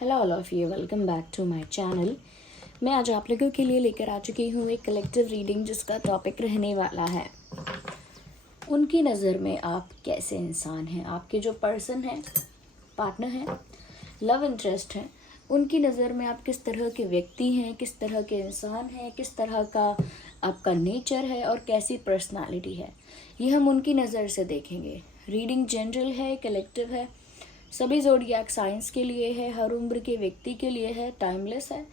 Hello all of you, welcome back to my channel. मैं आज आप लोगों के लिए लेकर आ चुकी हूँ एक कलेक्टिव रीडिंग जिसका टॉपिक रहने वाला है उनकी नज़र में आप कैसे इंसान हैं। आपके जो पर्सन हैं, पार्टनर हैं, लव इंटरेस्ट हैं, उनकी नज़र में आप किस तरह के व्यक्ति हैं, किस तरह के इंसान हैं, किस तरह का आपका नेचर है और कैसी पर्सनालिटी है, ये हम उनकी नज़र से देखेंगे। रीडिंग जनरल है, कलेक्टिव है, सभी ज़ोडिएक साइंस के लिए है, हर उम्र के व्यक्ति के लिए है, टाइमलेस है।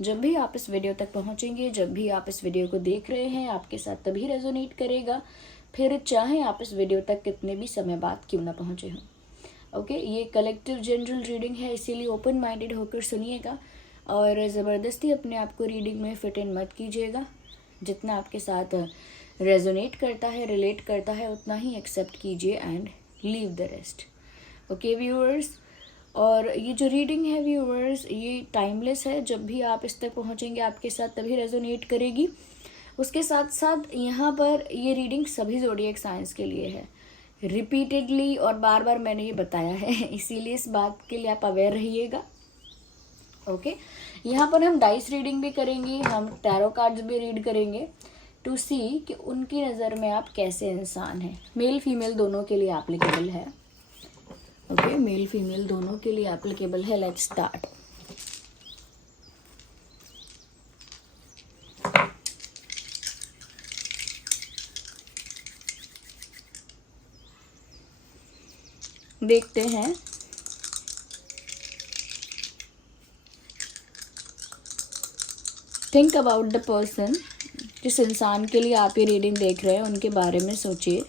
जब भी आप इस वीडियो तक पहुंचेंगे, जब भी आप इस वीडियो को देख रहे हैं, आपके साथ तभी रेजोनेट करेगा, फिर चाहे आप इस वीडियो तक कितने भी समय बाद क्यों ना पहुंचे हों। ओके, ये कलेक्टिव जनरल रीडिंग है, इसीलिए ओपन माइंडेड होकर सुनिएगा और ज़बरदस्ती अपने आप को रीडिंग में फिट इन मत कीजिएगा। जितना आपके साथ रेजोनेट करता है, रिलेट करता है, उतना ही एक्सेप्ट कीजिए and leave the rest. Okay viewers, और ये जो रीडिंग है व्यूअर्स, ये टाइमलेस है। जब भी आप इस तक पहुंचेंगे आपके साथ तभी रेजोनेट करेगी। उसके साथ साथ यहाँ पर ये रीडिंग सभी ज़ोडिएक साइंस के लिए है। रिपीटेडली और बार बार मैंने ये बताया है, इसीलिए इस बात के लिए आप अवेयर रहिएगा। ओके, यहाँ पर हम डाइस रीडिंग भी करेंगे, हम टैरो कार्ड्स भी रीड करेंगे टू सी कि उनकी नज़र में आप कैसे इंसान हैं। मेल फीमेल दोनों के लिए एप्लीकेबल है। ओके, मेल फीमेल दोनों के लिए एप्लीकेबल है। Let's start. देखते हैं थिंक अबाउट द पर्सन, जिस इंसान के लिए आप ये रीडिंग देख रहे हैं उनके बारे में सोचिए।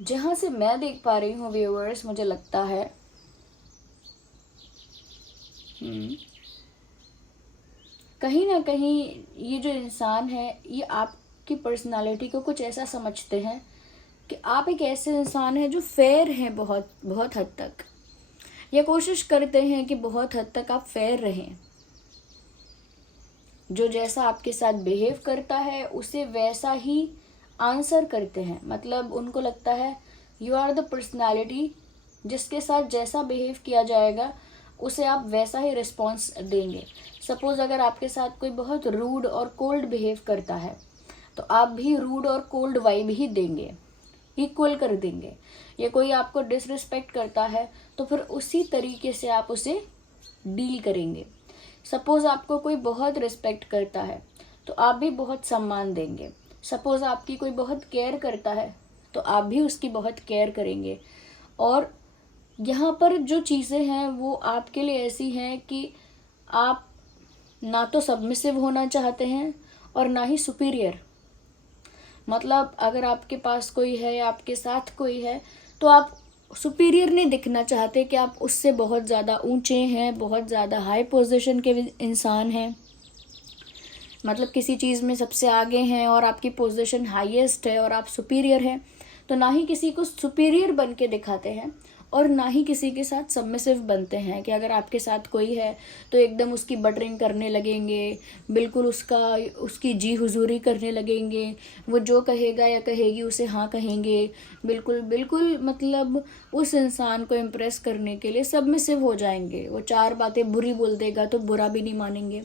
जहां से मैं देख पा रही हूँ व्यूअर्स, मुझे लगता है कहीं ना कहीं ये जो इंसान है ये आपकी पर्सनालिटी को कुछ ऐसा समझते हैं कि आप एक ऐसे इंसान हैं जो फेयर हैं बहुत बहुत हद तक, या कोशिश करते हैं कि बहुत हद तक आप फेयर रहें। जो जैसा आपके साथ बिहेव करता है उसे वैसा ही आंसर करते हैं। मतलब उनको लगता है यू आर द पर्सनैलिटी, जिसके साथ जैसा बिहेव किया जाएगा उसे आप वैसा ही रिस्पॉन्स देंगे। सपोज अगर आपके साथ कोई बहुत रूड और कोल्ड बिहेव करता है तो आप भी रूड और कोल्ड वाइब ही देंगे, इक्वल कर देंगे। या कोई आपको डिसरिस्पेक्ट करता है तो फिर उसी तरीके से आप उसे डील करेंगे। सपोज आपको कोई बहुत रिस्पेक्ट करता है तो आप भी बहुत सम्मान देंगे। सपोज आपकी कोई बहुत केयर करता है तो आप भी उसकी बहुत केयर करेंगे। और यहाँ पर जो चीज़ें हैं वो आपके लिए ऐसी हैं कि आप ना तो सबमिसिव होना चाहते हैं और ना ही सुपीरियर। मतलब अगर आपके पास कोई है या आपके साथ कोई है तो आप सुपीरियर नहीं दिखना चाहते कि आप उससे बहुत ज़्यादा ऊंचे हैं, बहुत ज़्यादा हाई पोजीशन के इंसान हैं, मतलब किसी चीज़ में सबसे आगे हैं और आपकी पोजीशन हाईएस्ट है और आप सुपीरियर हैं। तो ना ही किसी को सुपीरियर बन के दिखाते हैं और ना ही किसी के साथ सबमिसिव बनते हैं कि अगर आपके साथ कोई है तो एकदम उसकी बटरिंग करने लगेंगे, बिल्कुल उसकी जी हुजूरी करने लगेंगे, वो जो कहेगा या कहेगी उसे हाँ कहेंगे, बिल्कुल बिल्कुल मतलब उस इंसान को इम्प्रेस करने के लिए सबमिसिव हो जाएंगे। वो चार बातें बुरी बोल देगा तो बुरा भी नहीं मानेंगे,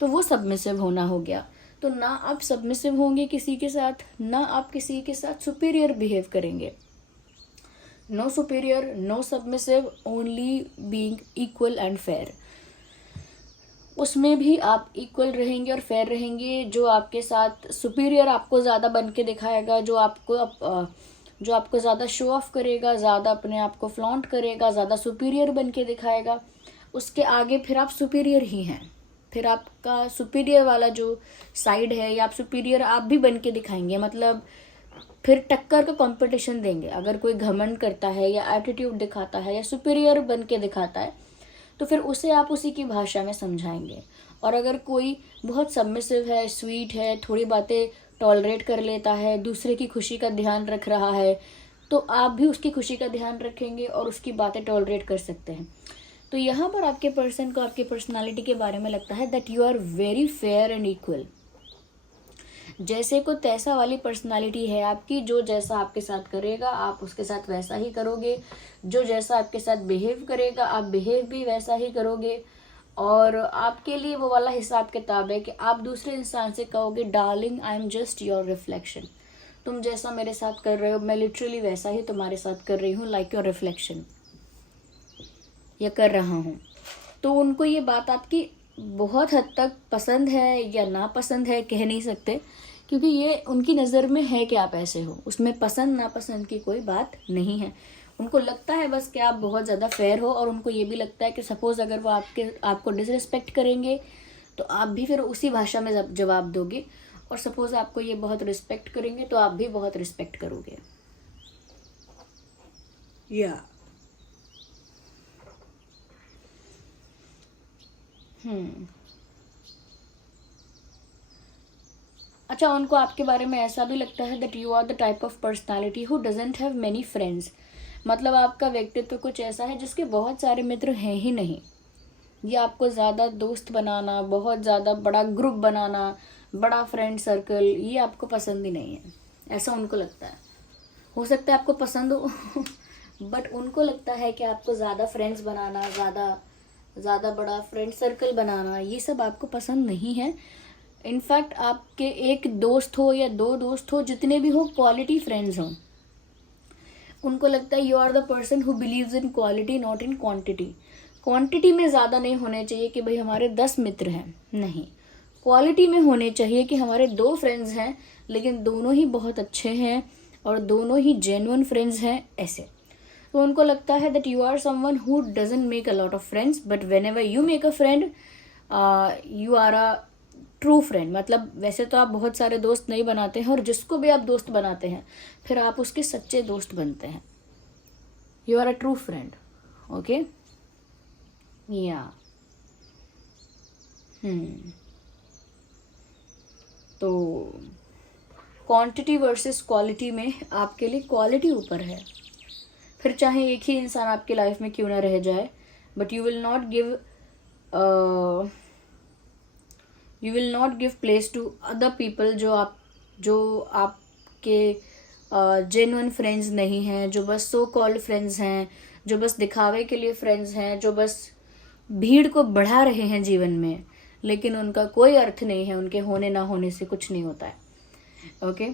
तो वो सबमिसिव होना हो गया। तो ना आप सबमिसिव होंगे किसी के साथ, ना आप किसी के साथ सुपीरियर बिहेव करेंगे। No superior, no submissive, only being equal and fair. उसमें भी आप इक्वल रहेंगे और फेयर रहेंगे। जो आपके साथ सुपीरियर आपको ज़्यादा बन के दिखाएगा, जो आपको ज़्यादा शो ऑफ करेगा, ज़्यादा अपने आप को फ्लॉन्ट करेगा, ज़्यादा सुपीरियर बन के दिखाएगा, उसके आगे फिर आप सुपीरियर ही हैं। फिर आपका सुपीरियर वाला जो साइड है या आप सुपीरियर आप भी बन के दिखाएंगे। मतलब फिर टक्कर का कंपटीशन देंगे। अगर कोई घमंड करता है या एटीट्यूड दिखाता है या सुपीरियर बन के दिखाता है तो फिर उसे आप उसी की भाषा में समझाएंगे। और अगर कोई बहुत सबमिसिव है, स्वीट है, थोड़ी बातें टॉलरेट कर लेता है, दूसरे की खुशी का ध्यान रख रहा है, तो आप भी उसकी खुशी का ध्यान रखेंगे और उसकी बातें टॉलरेट कर सकते हैं। तो यहाँ पर आपके पर्सन को आपके पर्सनालिटी के बारे में लगता है that you are very fair and equal. जैसे को तैसा वाली पर्सनालिटी है आपकी, जो जैसा आपके साथ करेगा आप उसके साथ वैसा ही करोगे, जो जैसा आपके साथ बिहेव करेगा आप बिहेव भी वैसा ही करोगे। और आपके लिए वो वाला हिसाब किताब है कि आप दूसरे इंसान से कहोगे darling I am just your reflection, तुम जैसा मेरे साथ कर रहे हो मैं लिटरली वैसा ही तुम्हारे साथ कर रही हूँ, लाइक योर रिफ्लेक्शन, या कर रहा हूँ। तो उनको ये बात आपकी बहुत हद तक पसंद है या नापसंद है कह नहीं सकते, क्योंकि ये उनकी नज़र में है कि आप ऐसे हो, उसमें पसंद नापसंद की कोई बात नहीं है। उनको लगता है बस कि आप बहुत ज़्यादा फेयर हो, और उनको ये भी लगता है कि सपोज़ अगर वो आपको डिसरिस्पेक्ट करेंगे तो आप भी फिर उसी भाषा में जवाब दोगे, और सपोज़ आपको ये बहुत रिस्पेक्ट करेंगे तो आप भी बहुत रिस्पेक्ट करोगे। या अच्छा, उनको आपके बारे में ऐसा भी लगता है that you are the type of personality who doesn't have many friends. मतलब आपका व्यक्तित्व कुछ ऐसा है जिसके बहुत सारे मित्र हैं ही नहीं। ये आपको ज़्यादा दोस्त बनाना, बहुत ज़्यादा बड़ा ग्रुप बनाना, बड़ा फ्रेंड सर्कल, ये आपको पसंद ही नहीं है, ऐसा उनको लगता है। हो सकता है आपको पसंद हो बट उनको लगता है कि आपको ज़्यादा फ्रेंड्स बनाना, ज़्यादा बड़ा फ्रेंड सर्कल बनाना, ये सब आपको पसंद नहीं है। इनफैक्ट आपके एक दोस्त हो या दो दोस्त हो, जितने भी हो, क्वालिटी फ्रेंड्स हों, उनको लगता है you are the person who believes in quality not in quantity. Quantity में ज़्यादा नहीं होने चाहिए कि भाई हमारे 10 मित्र हैं, नहीं, क्वालिटी में होने चाहिए कि हमारे 2 फ्रेंड्स हैं लेकिन दोनों ही बहुत अच्छे हैं और दोनों ही जेन्युइन फ्रेंड्स हैं, ऐसे। तो उनको लगता है that you are someone who doesn't make a lot of friends, but whenever you make a friend you are a true friend. मतलब वैसे तो आप बहुत सारे दोस्त नहीं बनाते हैं, और जिसको भी आप दोस्त बनाते हैं फिर आप उसके सच्चे दोस्त बनते हैं। You are a true friend, okay. या तो क्वांटिटी वर्सेस क्वालिटी में आपके लिए क्वालिटी ऊपर है। फिर चाहे एक ही इंसान आपकी लाइफ में क्यों ना रह जाए, but you will not give place to other people जो आपके जेन्युइन फ्रेंड्स नहीं हैं, जो बस सो कॉल्ड फ्रेंड्स हैं, जो बस दिखावे के लिए फ्रेंड्स हैं, जो बस भीड़ को बढ़ा रहे हैं जीवन में, लेकिन उनका कोई अर्थ नहीं है, उनके होने ना होने से कुछ नहीं होता है, ओके।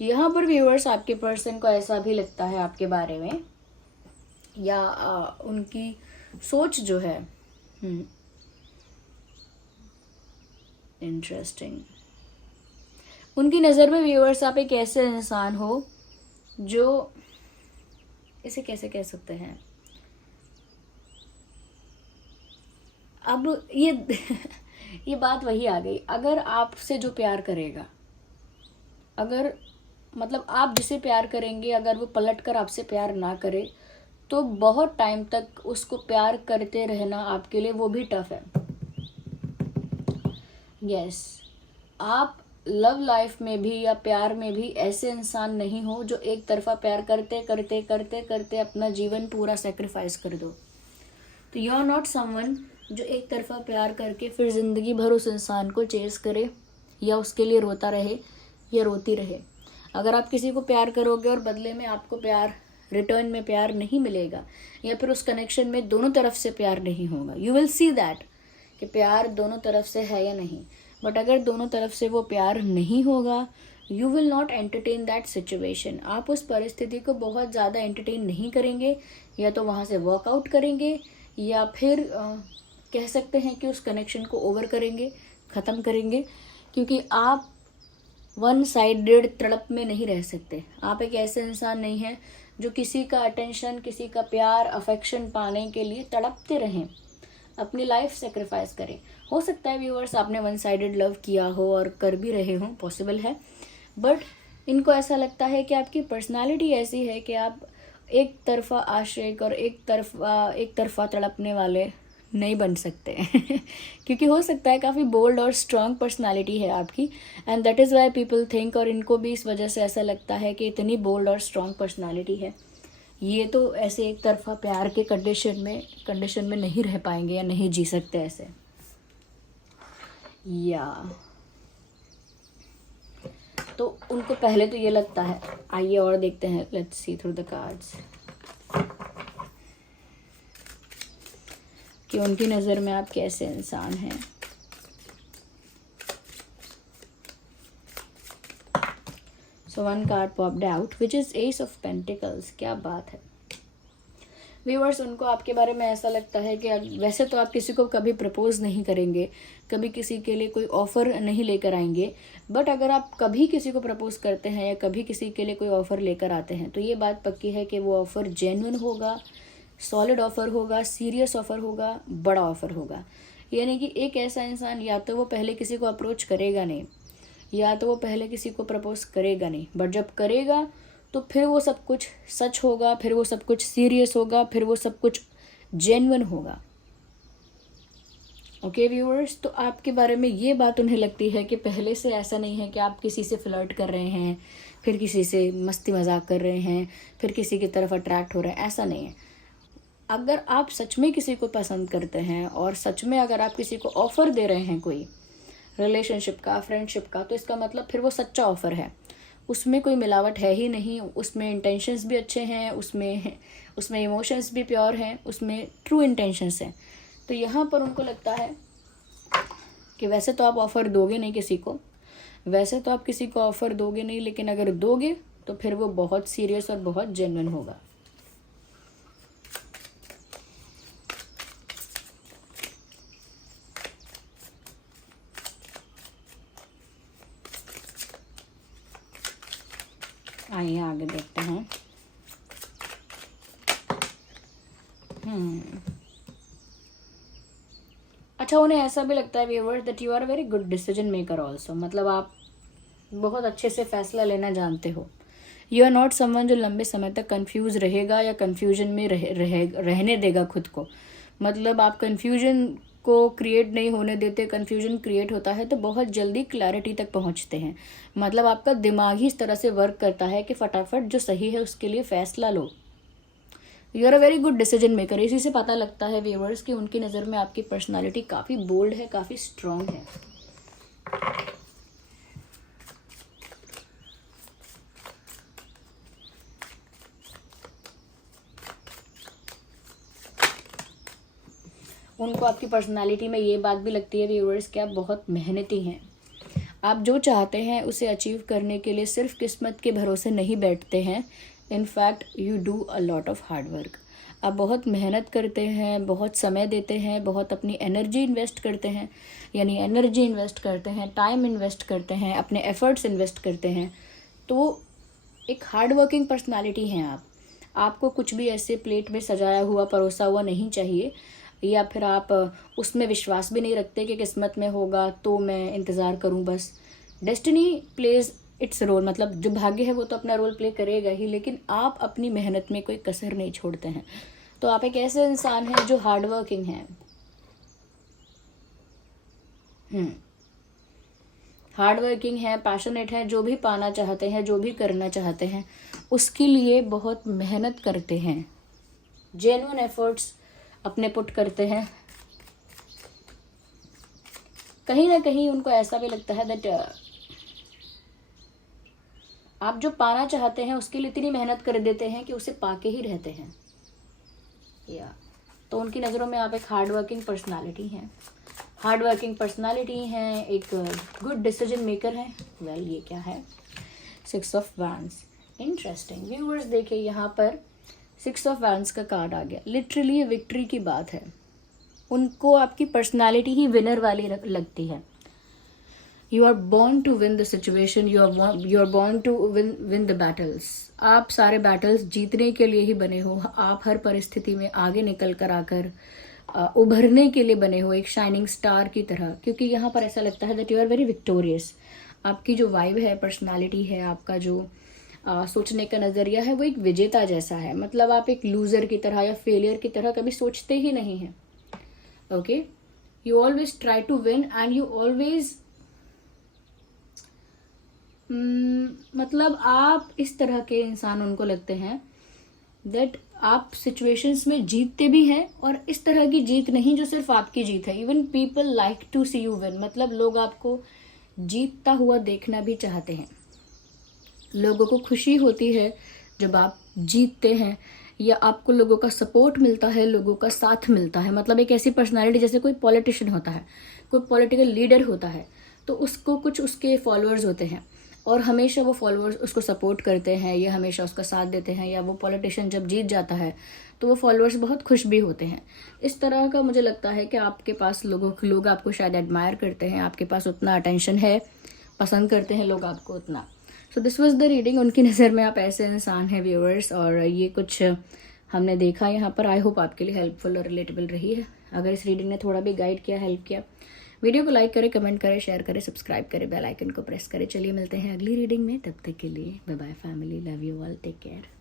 यहाँ पर व्यूअर्स आपके पर्सन को ऐसा भी लगता है आपके बारे में, या उनकी सोच जो है इंटरेस्टिंग। उनकी नज़र में व्यूअर्स आप एक ऐसे इंसान हो जो, इसे कैसे कह सकते हैं, अब ये बात वही आ गई। अगर आपसे जो प्यार करेगा, अगर मतलब आप जिसे प्यार करेंगे, अगर वो पलट कर आपसे प्यार ना करे तो बहुत टाइम तक उसको प्यार करते रहना आपके लिए वो भी टफ है। यस, आप लव लाइफ में भी या प्यार में भी ऐसे इंसान नहीं हो जो एक तरफा प्यार करते करते करते करते अपना जीवन पूरा सेक्रीफाइस कर दो। तो यू आर नॉट समवन जो एक तरफा प्यार करके फिर ज़िंदगी भर उस इंसान को चेस करे या उसके लिए रोता रहे या रोती रहे। अगर आप किसी को प्यार करोगे और बदले में आपको प्यार, रिटर्न में प्यार नहीं मिलेगा, या फिर उस कनेक्शन में दोनों तरफ से प्यार नहीं होगा, यू विल सी दैट कि प्यार दोनों तरफ से है या नहीं। बट अगर दोनों तरफ से वो प्यार नहीं होगा, you will not entertain that situation. आप उस परिस्थिति को बहुत ज़्यादा एंटरटेन नहीं करेंगे, या तो वहाँ से वर्कआउट करेंगे, या फिर कह सकते हैं कि उस कनेक्शन को ओवर करेंगे, ख़त्म करेंगे, क्योंकि आप वन साइडेड तड़प में नहीं रह सकते। आप एक ऐसे इंसान नहीं हैं जो किसी का अटेंशन, किसी का प्यार, अफेक्शन पाने के लिए तड़पते रहें, अपनी लाइफ सेक्रीफाइस करें। हो सकता है व्यूअर्स आपने वन साइडेड लव किया हो और कर भी रहे हो, पॉसिबल है, बट इनको ऐसा लगता है कि आपकी पर्सनालिटी ऐसी है कि आप एक तरफा आशिक और एक तरफा तड़पने वाले नहीं बन सकते क्योंकि हो सकता है काफ़ी बोल्ड और स्ट्रॉन्ग पर्सनालिटी है आपकी, and that is why people think, और इनको भी इस वजह से ऐसा लगता है कि इतनी बोल्ड और स्ट्रॉन्ग पर्सनालिटी है ये तो ऐसे एक तरफा प्यार के कंडीशन में नहीं रह पाएंगे या नहीं जी सकते ऐसे। या तो उनको पहले तो ये लगता है, आइए और देखते हैं, let's see through the cards कि उनकी नज़र में आप कैसे इंसान हैं। So one card popped out which is S of pentacles. क्या बात है व्यूअर्स, उनको आपके बारे में ऐसा लगता है कि वैसे तो आप किसी को कभी प्रपोज नहीं करेंगे, कभी किसी के लिए कोई ऑफ़र नहीं लेकर आएंगे, बट अगर आप कभी किसी को प्रपोज करते हैं या कभी किसी के लिए कोई ऑफ़र लेकर आते हैं तो ये बात पक्की है कि वो ऑफ़र जेन्युइन होगा, सॉलिड ऑफ़र होगा, सीरियस ऑफ़र होगा, बड़ा ऑफ़र होगा। यानी कि एक ऐसा इंसान या तो वो पहले किसी को अप्रोच करेगा नहीं, या तो वो पहले किसी को प्रपोज करेगा नहीं, बट जब करेगा तो फिर वो सब कुछ सच होगा, फिर वो सब कुछ सीरियस होगा, फिर वो सब कुछ जेन्युइन होगा। ओके व्यूअर्स, तो आपके बारे में ये बात उन्हें लगती है कि पहले से ऐसा नहीं है कि आप किसी से फ्लर्ट कर रहे हैं, फिर किसी से मस्ती मजाक कर रहे हैं, फिर किसी की तरफ अट्रैक्ट हो रहे हैं, ऐसा नहीं है। अगर आप सच में किसी को पसंद करते हैं और सच में अगर आप किसी को ऑफ़र दे रहे हैं कोई रिलेशनशिप का, फ्रेंडशिप का, तो इसका मतलब फिर वो सच्चा ऑफ़र है, उसमें कोई मिलावट है ही नहीं, उसमें इंटेंशंस भी अच्छे हैं, उसमें इमोशंस भी प्योर हैं, उसमें ट्रू इंटेंशंस हैं। तो यहाँ पर उनको लगता है कि वैसे तो आप ऑफ़र दोगे नहीं किसी को, वैसे तो आप किसी को ऑफ़र दोगे नहीं, लेकिन अगर दोगे तो फिर वो बहुत सीरियस और बहुत जेन्युइन होगा। आइए आगे देखते हैं। अच्छा, उन्हें ऐसा भी लगता है viewers that you are a very good decision maker also, मतलब आप बहुत अच्छे से फैसला लेना जानते हो। यू आर नॉट समवन जो लंबे समय तक कंफ्यूज रहेगा या कंफ्यूजन में रहने देगा खुद को। मतलब आप कंफ्यूजन को क्रिएट नहीं होने देते, कंफ्यूजन क्रिएट होता है तो बहुत जल्दी क्लैरिटी तक पहुंचते हैं। मतलब आपका दिमाग ही इस तरह से वर्क करता है कि फटाफट जो सही है उसके लिए फैसला लो। You are a very good decision maker. इसी से पता लगता है व्यूअर्स कि उनकी नज़र में आपकी पर्सनालिटी काफ़ी बोल्ड है, काफ़ी स्ट्रांग है। उनको आपकी पर्सनालिटी में ये बात भी लगती है व्यूअर्स कि आप बहुत मेहनती हैं। आप जो चाहते हैं उसे अचीव करने के लिए सिर्फ किस्मत के भरोसे नहीं बैठते हैं। In fact you do a lot of hard work. आप बहुत मेहनत करते हैं, बहुत समय देते हैं, बहुत अपनी एनर्जी इन्वेस्ट करते हैं, यानी एनर्जी इन्वेस्ट करते हैं, टाइम इन्वेस्ट करते हैं, अपने एफर्ट्स इन्वेस्ट करते हैं। तो एक हार्ड वर्किंग पर्सनालिटी हैं आप। आपको कुछ भी ऐसे प्लेट में सजाया हुआ परोसा हुआ नहीं चाहिए, या फिर आप उसमें विश्वास भी नहीं रखते कि किस्मत में होगा तो मैं इंतज़ार करूं बस। डेस्टिनी प्लेज इट्स रोल, मतलब जो भाग्य है वो तो अपना रोल प्ले करेगा ही, लेकिन आप अपनी मेहनत में कोई कसर नहीं छोड़ते हैं। तो आप एक ऐसे इंसान हैं जो हार्ड वर्किंग हैं, हार्ड वर्किंग है, पैशनेट है, जो भी पाना चाहते हैं, जो भी करना चाहते हैं उसके लिए बहुत मेहनत करते हैं, जेन्युइन एफर्ट्स अपने पुट करते हैं। कहीं ना कहीं उनको ऐसा भी लगता है दैट आप जो पाना चाहते हैं उसके लिए इतनी मेहनत कर देते हैं कि उसे पाके ही रहते हैं। या तो उनकी नज़रों में आप एक हार्ड वर्किंग पर्सनालिटी हैं, हार्ड वर्किंग पर्सनालिटी हैं, एक गुड डिसीजन मेकर हैं। वेल ये क्या है? 6 ऑफ वैंड्स। इंटरेस्टिंग व्यूअर्स, देखिए यहाँ पर 6 ऑफ वैंड्स का कार्ड आ गया। लिटरली ये विक्ट्री की बात है। उनको आपकी पर्सनालिटी ही विनर वाली लगती है। You are born to win the situation, you are born to win the battles. आप सारे बैटल्स जीतने के लिए ही बने हो। आप हर परिस्थिति में आगे निकल कर आकर उभरने के लिए बने हो, एक शाइनिंग स्टार की तरह। क्योंकि यहाँ पर ऐसा लगता है that you are very victorious. आपकी जो वाइब है, पर्सनालिटी है, आपका जो सोचने का नज़रिया है वो एक विजेता जैसा है। मतलब आप एक लूज़र की तरह या फेलियर की तरह कभी सोचते ही नहीं हैं। Okay, you always try to win and you always, मतलब आप इस तरह के इंसान उनको लगते हैं दैट आप सिचुएशंस में जीतते भी हैं, और इस तरह की जीत नहीं जो सिर्फ आपकी जीत है। Even people like to see you win, मतलब लोग आपको जीतता हुआ देखना भी चाहते हैं। लोगों को खुशी होती है जब आप जीतते हैं, या आपको लोगों का सपोर्ट मिलता है, लोगों का साथ मिलता है। मतलब एक ऐसी पर्सनालिटी, जैसे कोई पॉलिटिशियन होता है, कोई पॉलिटिकल लीडर होता है, तो उसको कुछ उसके फॉलोअर्स होते हैं, और हमेशा वो फॉलोअर्स उसको सपोर्ट करते हैं या हमेशा उसका साथ देते हैं, या वो पॉलिटिशियन जब जीत जाता है तो वो फॉलोअर्स बहुत खुश भी होते हैं। इस तरह का मुझे लगता है कि आपके पास लोग आपको शायद एडमायर करते हैं, आपके पास उतना अटेंशन है, पसंद करते हैं लोग आपको उतना। So this was the reading. उनकी नज़र में आप ऐसे इंसान हैं व्यूअर्स, और ये कुछ हमने देखा यहाँ पर। आई होप आपके लिए हेल्पफुल और रिलेटेबल रही है। अगर इस रीडिंग ने थोड़ा भी गाइड किया, हेल्प किया, वीडियो को लाइक करें, कमेंट करें, शेयर करें, सब्सक्राइब करें, बेल आइकन को प्रेस करें। चलिए मिलते हैं अगली रीडिंग में, तब तक के लिए bye bye family, love you all, take care.